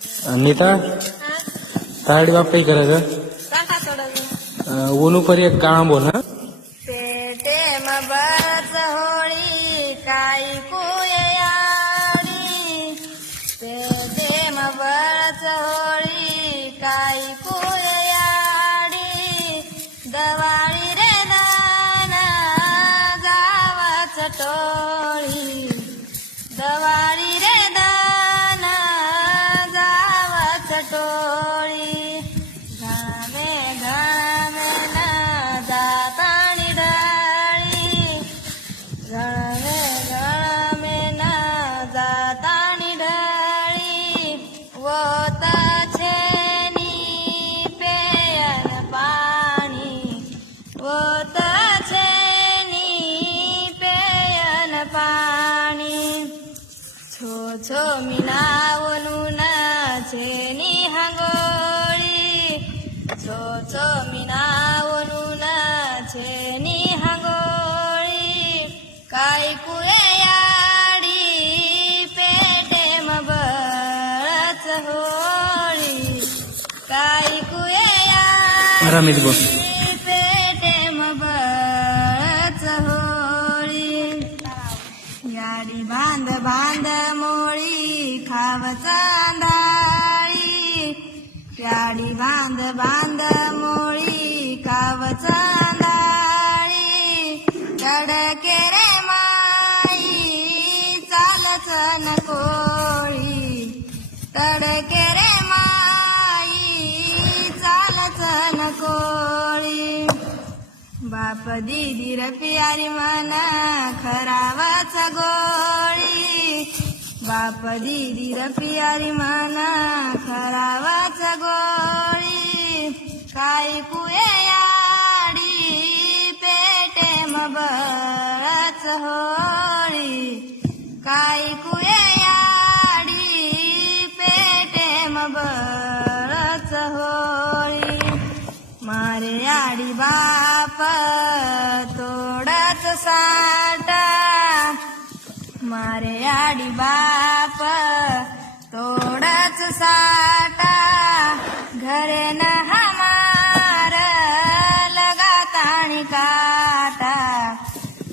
नीता ताडी बाप काही करायचं सांगा थोडं ऊन परी एक काळा बोल ना पेटे बरच होळी काही कुयाडी पेटे बरच होळी काही कुयाडी दवाळी रे दान जावाच टोळी दवाळी रे दान जावाच टोळी घामे घामे ना जातानी डाळी घळमे घळमे ना जातानी डाळी वत छेनी पेयन पाणी वत छेनी पेयन पाणी छो छो मीनावनून छेनी हांगोळी छो छो मीनावनून छेनी हांगोळी काय कुये याडी पेटे बळच होळी काय कुये रमेश बोल पेटे बळच होळी याडी बांध बांध मोळी खाव चांदाळी प्याडी बांध बांध मोळी खाव चांदाळी कडके रे माई चालच न कोळी तडके रे माई चालच न कोळी बाप दीदी र प्यारी मना खरावाच गोळी बाप दीदी र प्यारी मना खरावाच गोळी काय कुये याडी पेटे बळच होळी काय कुये याडी पेटे बळच होळी मारे याडी बाप तोडच साठा मारे याडी बाप तोडच साठा घरे न हमार लगातानी काटा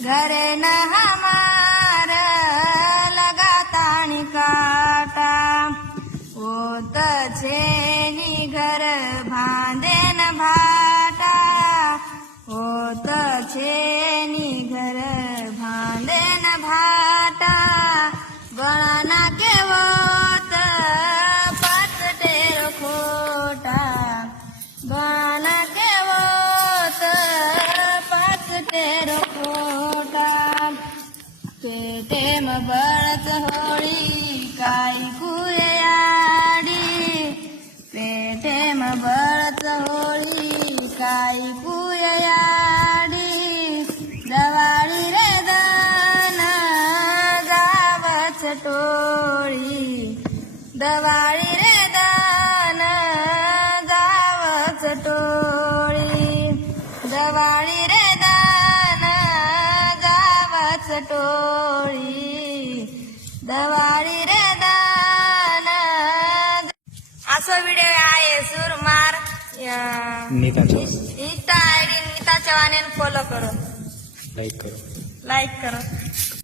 घरे न हमार लगातानी काटा ओत छेनी घर भांदे न भाटा ओत छेनी घर भांदे न भाटा गळाना के वोत पाचटेर खोटा गळाना के वोत पाचटेर खोटा पेटे बळच होळी काही कुयाडी पेटे बळच होळी काही कुयाडी दवाळी रे दान जावच टोळी दवाळी रे दान जावच टोळी दवाळी रे दान जावच टोळी दवाळी रे दान असं व्हिडिओ आहे सुरमार नीताचा Insta ID Nita Chavan follow करो लाईक करो लाईक करो